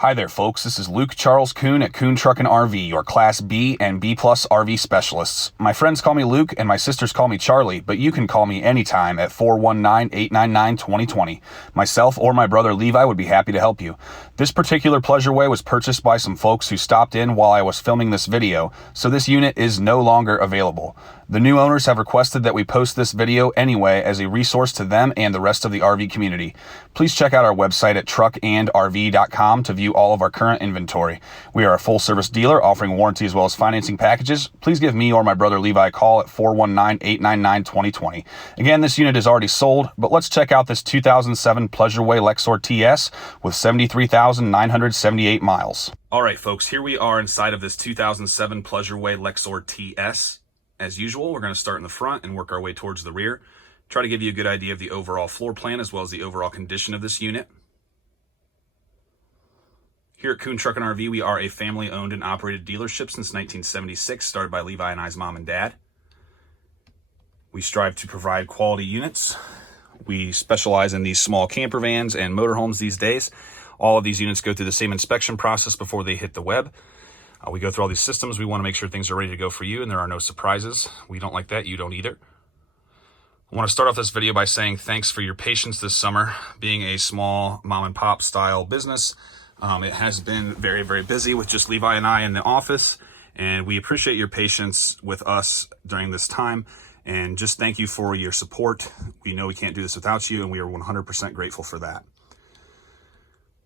Hi there, folks. This is Luke Charles Kuhn at Kuhn Truck and RV, your Class B and B Plus RV specialists. My friends call me Luke and my sisters call me Charlie, but you can call me anytime at 419-899-2020. Myself or my brother Levi would be happy to help you. This particular Pleasureway was purchased by some folks who stopped in while I was filming this video, so this unit is no longer available. The new owners have requested that we post this video anyway as a resource to them and the rest of the RV community. Please check out our website at truckandrv.com to view all of our current inventory. We are a full-service dealer offering warranty as well as financing packages. Please give me or my brother Levi a call at 419-899-2020. Again, this unit is already sold, but let's check out this 2007 Pleasureway Lexor-TS with 73,978 miles. All right, folks, here we are inside of this 2007 Pleasureway Lexor-TS. As usual, we're going to start in the front and work our way towards the rear. Try to give you a good idea of the overall floor plan as well as the overall condition of this unit. Here at Kuhn Truck and RV, we are a family-owned and operated dealership since 1976, started by Levi and I's mom and dad. We strive to provide quality units. We specialize in these small camper vans and motorhomes these days. All of these units go through the same inspection process before they hit the web. We go through all these systems. We want to make sure things are ready to go for you and there are no surprises. We don't like that. You don't either. I want to start off this video by saying thanks for your patience this summer. Being a small mom and pop style business, it has been very, very busy with just Levi and I in the office, and we appreciate your patience with us during this time, and just thank you for your support. We know we can't do this without you, and we are 100% grateful for that.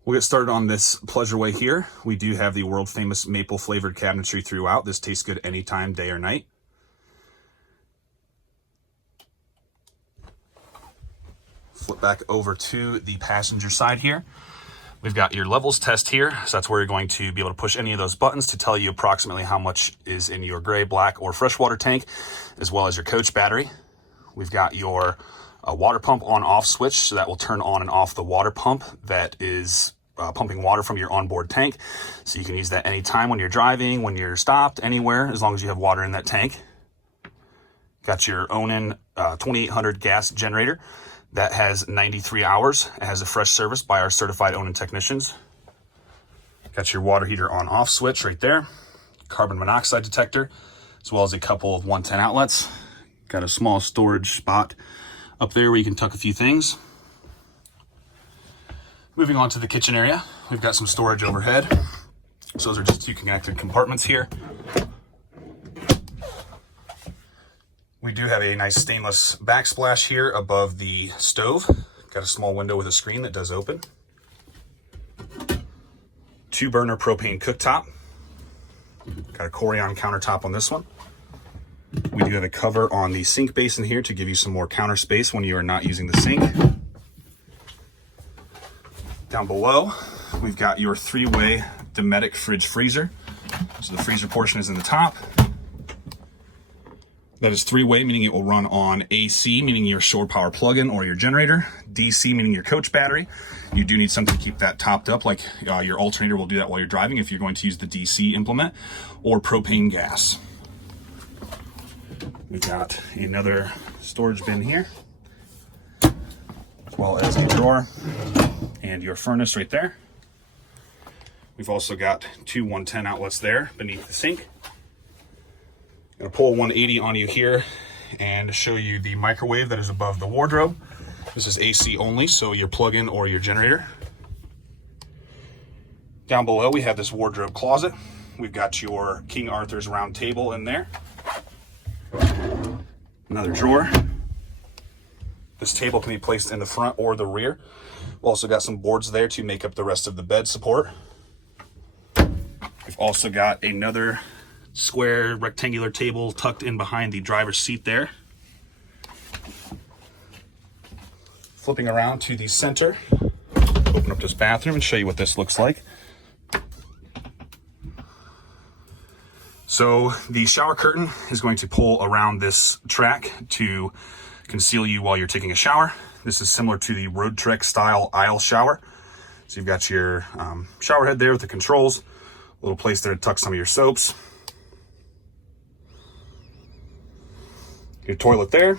We'll get started on this Pleasureway here. We do have the world famous maple flavored cabinetry throughout. This tastes good anytime, day or night. Flip back over to the passenger side here. We've got your levels test here. So that's where you're going to be able to push any of those buttons to tell you approximately how much is in your gray, black, or freshwater tank, as well as your coach battery. We've got your water pump on-off switch, so that will turn on and off the water pump that is pumping water from your onboard tank. So you can use that anytime when you're driving, when you're stopped, anywhere, as long as you have water in that tank. Got your Onan 2800 gas generator. That has 93 hours. It has a fresh service by our certified Onan technicians. Got your water heater on-off switch right there. Carbon monoxide detector, as well as a couple of 110 outlets. Got a small storage spot up there where you can tuck a few things. Moving on to the kitchen area, we've got some storage overhead. So those are just two connected compartments here. We do have a nice stainless backsplash here above the stove. Got a small window with a screen that does open. 2-burner propane cooktop. Got a Corian countertop on this one. We do have a cover on the sink basin here to give you some more counter space when you are not using the sink. Down below, we've got your 3-way Dometic fridge freezer. So the freezer portion is in the top. That is 3-way, meaning it will run on AC, meaning your shore power plug-in or your generator. DC, meaning your coach battery. You do need something to keep that topped up, like your alternator will do that while you're driving if you're going to use the DC implement, or propane gas. We've got another storage bin here, as well as a drawer and your furnace right there. We've also got two 110 outlets there beneath the sink. I'm going to pull 180 on you here and show you the microwave that is above the wardrobe. This is AC only, so your plug-in or your generator. Down below, we have this wardrobe closet. We've got your King Arthur's round table in there. Another drawer. This table can be placed in the front or the rear. We've also got some boards there to make up the rest of the bed support. We've also got another square rectangular table tucked in behind the driver's seat there. Flipping around to the center, open up this bathroom and show you what this looks like. So the shower curtain is going to pull around this track to conceal you while you're taking a shower. This is similar to the Road Trek style aisle shower. So you've got your shower head there with the controls, a little place there to tuck some of your soaps. Your toilet there.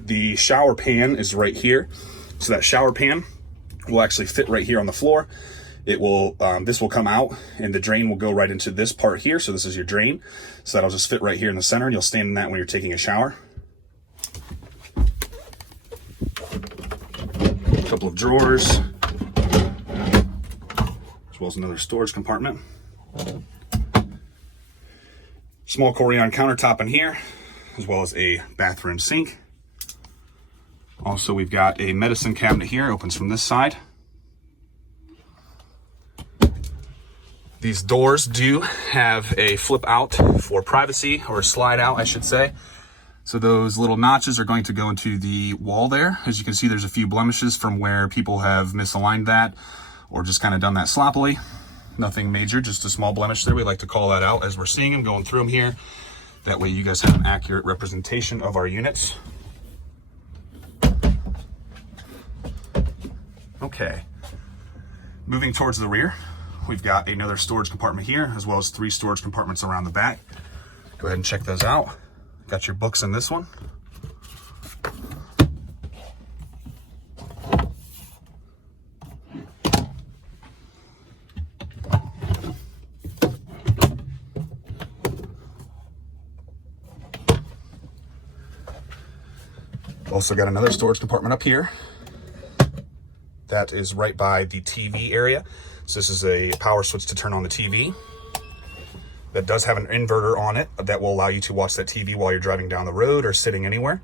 The shower pan is right here. So that shower pan will actually fit right here on the floor. it will, this will come out and the drain will go right into this part here. So this is your drain. So that'll just fit right here in the center and you'll stand in that when you're taking a shower. A couple of drawers, as well as another storage compartment. Small Corian countertop in here, as well as a bathroom sink. Also, we've got a medicine cabinet here, opens from this side. These doors do have a flip out for privacy, or a slide out, I should say. So those little notches are going to go into the wall there. As you can see, there's a few blemishes from where people have misaligned that or just kind of done that sloppily. Nothing major, just a small blemish there. We like to call that out as we're seeing them, going through them here. That way you guys have an accurate representation of our units. Okay, moving towards the rear, we've got another storage compartment here, as well as 3 storage compartments around the back. Go ahead and check those out. Got your books in this one. Also got another storage compartment up here. That is right by the TV area. So this is a power switch to turn on the TV. That does have an inverter on it that will allow you to watch that TV while you're driving down the road or sitting anywhere.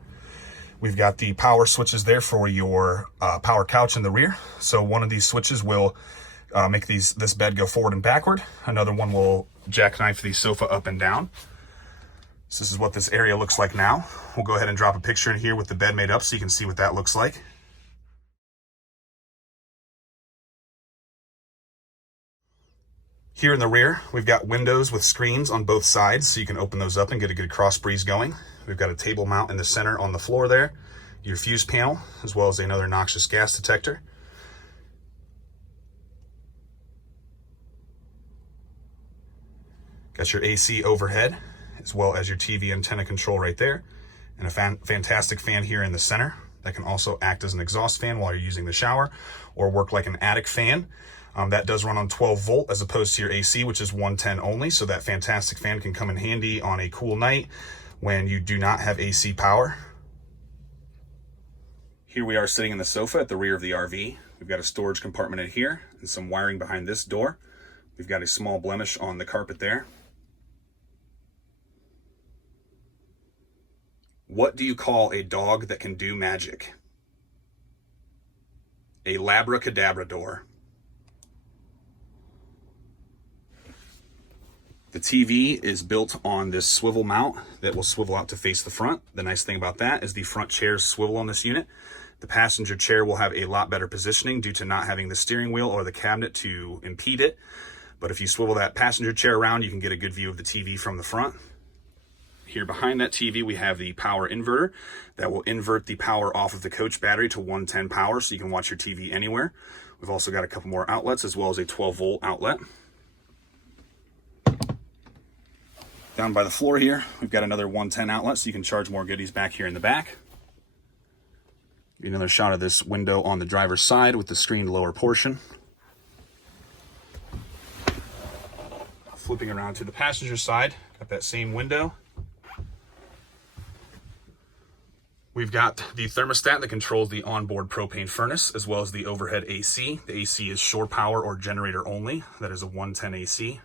We've got the power switches there for your power couch in the rear. So one of these switches will make this bed go forward and backward. Another one will jackknife the sofa up and down. So this is what this area looks like now. We'll go ahead and drop a picture in here with the bed made up so you can see what that looks like. Here in the rear, we've got windows with screens on both sides, so you can open those up and get a good cross breeze going. We've got a table mount in the center on the floor there, your fuse panel, as well as another noxious gas detector. Got your AC overhead, as well as your TV antenna control right there, and a fantastic fan here in the center that can also act as an exhaust fan while you're using the shower, or work like an attic fan. That does run on 12 volt as opposed to your AC, which is 110 only. So that fantastic fan can come in handy on a cool night when you do not have AC power. Here we are sitting in the sofa at the rear of the RV. We've got a storage compartment in here and some wiring behind this door. We've got a small blemish on the carpet there. What do you call a dog that can do magic? A labracadabrador. The TV is built on this swivel mount that will swivel out to face the front. The nice thing about that is the front chairs swivel on this unit. The passenger chair will have a lot better positioning due to not having the steering wheel or the cabinet to impede it. But if you swivel that passenger chair around, you can get a good view of the TV from the front. Here behind that TV, we have the power inverter that will invert the power off of the coach battery to 110 power so you can watch your TV anywhere. We've also got a couple more outlets as well as a 12 volt outlet. Down by the floor here, we've got another 110 outlet so you can charge more goodies back here in the back. Get another shot of this window on the driver's side with the screened lower portion. Flipping around to the passenger side, got that same window. We've got the thermostat that controls the onboard propane furnace as well as the overhead AC. The AC is shore power or generator only. That is a 110 AC.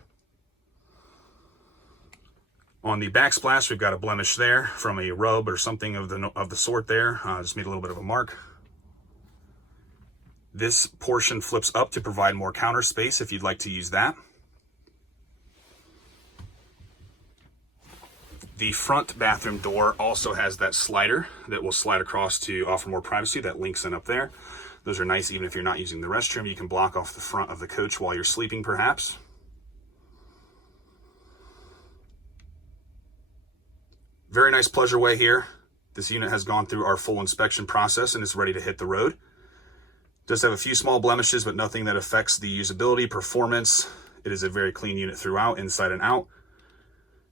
On the backsplash, we've got a blemish there from a rub or something of the sort there. Just made a little bit of a mark. This portion flips up to provide more counter space if you'd like to use that. The front bathroom door also has that slider that will slide across to offer more privacy. That links in up there. Those are nice even if you're not using the restroom. You can block off the front of the coach while you're sleeping perhaps. Very nice pleasureway here. This unit has gone through our full inspection process and is ready to hit the road. Does have a few small blemishes, but nothing that affects the usability, performance. It is a very clean unit throughout, inside and out.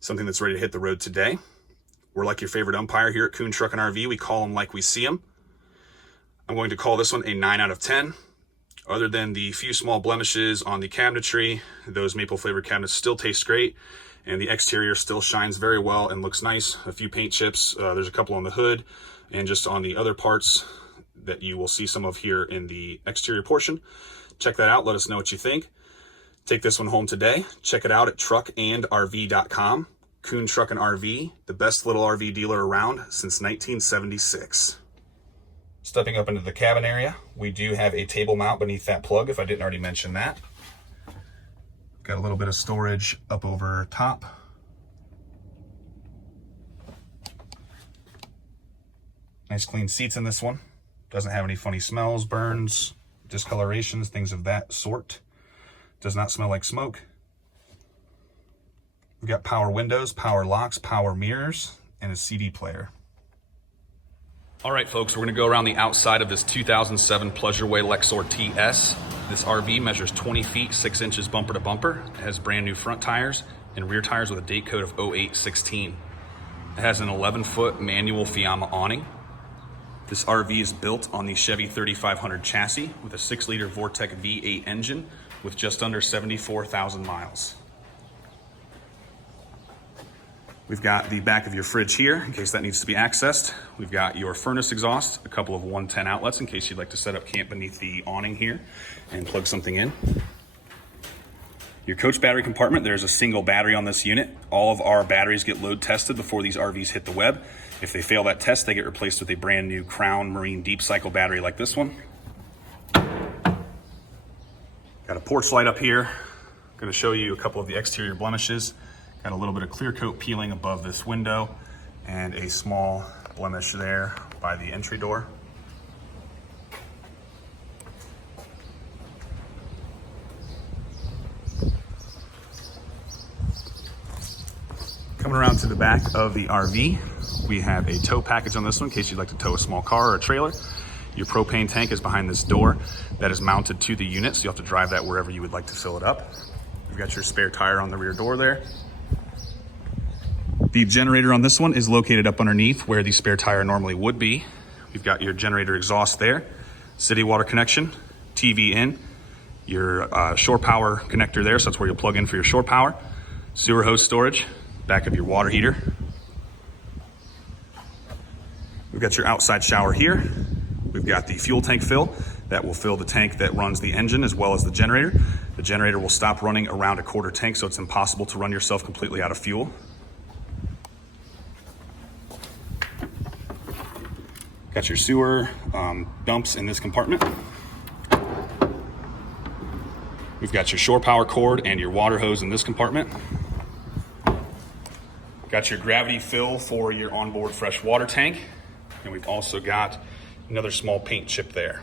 Something that's ready to hit the road today. We're like your favorite umpire here at Kuhn Truck and RV. We call them like we see them. I'm going to call this one a 9 out of 10. Other than the few small blemishes on the cabinetry, those maple flavored cabinets still taste great, and the exterior still shines very well and looks nice. A few paint chips, there's a couple on the hood and just on the other parts that you will see some of here in the exterior portion. Check that out, let us know what you think. Take this one home today. Check it out at truckandrv.com. Kuhn Truck and RV, the best little RV dealer around since 1976. Stepping up into the cabin area, we do have a table mount beneath that plug, if I didn't already mention that. Got a little bit of storage up over top. Nice clean seats in this one. Doesn't have any funny smells, burns, discolorations, things of that sort. Does not smell like smoke. We've got power windows, power locks, power mirrors, and a CD player. All right, folks, we're gonna go around the outside of this 2007 Pleasureway Lexor-TS. This RV measures 20 feet, 6 inches bumper to bumper. It has brand new front tires and rear tires with a date code of 0816. It has an 11-foot manual Fiamma awning. This RV is built on the Chevy 3500 chassis with a 6-liter Vortec V8 engine with just under 74,000 miles. We've got the back of your fridge here in case that needs to be accessed. We've got your furnace exhaust, a couple of 110 outlets in case you'd like to set up camp beneath the awning here and plug something in. Your coach battery compartment, there's a single battery on this unit. All of our batteries get load tested before these RVs hit the web. If they fail that test, they get replaced with a brand new Crown Marine Deep Cycle battery like this one. Got a porch light up here. I'm gonna show you a couple of the exterior blemishes. Got a little bit of clear coat peeling above this window and a small blemish there by the entry door. Coming around to the back of the RV, we have a tow package on this one in case you'd like to tow a small car or a trailer. Your propane tank is behind this door that is mounted to the unit, so you'll have to drive that wherever you would like to fill it up. You've got your spare tire on the rear door there. The generator on this one is located up underneath where the spare tire normally would be. We've got your generator exhaust there, city water connection, TV in, your shore power connector there, so that's where you'll plug in for your shore power, sewer hose storage, back of your water heater. We've got your outside shower here. We've got the fuel tank fill that will fill the tank that runs the engine as well as the generator. The generator will stop running around a quarter tank, so it's impossible to run yourself completely out of fuel. Got your sewer dumps in this compartment. We've got your shore power cord and your water hose in this compartment. Got your gravity fill for your onboard fresh water tank. And we've also got another small paint chip there.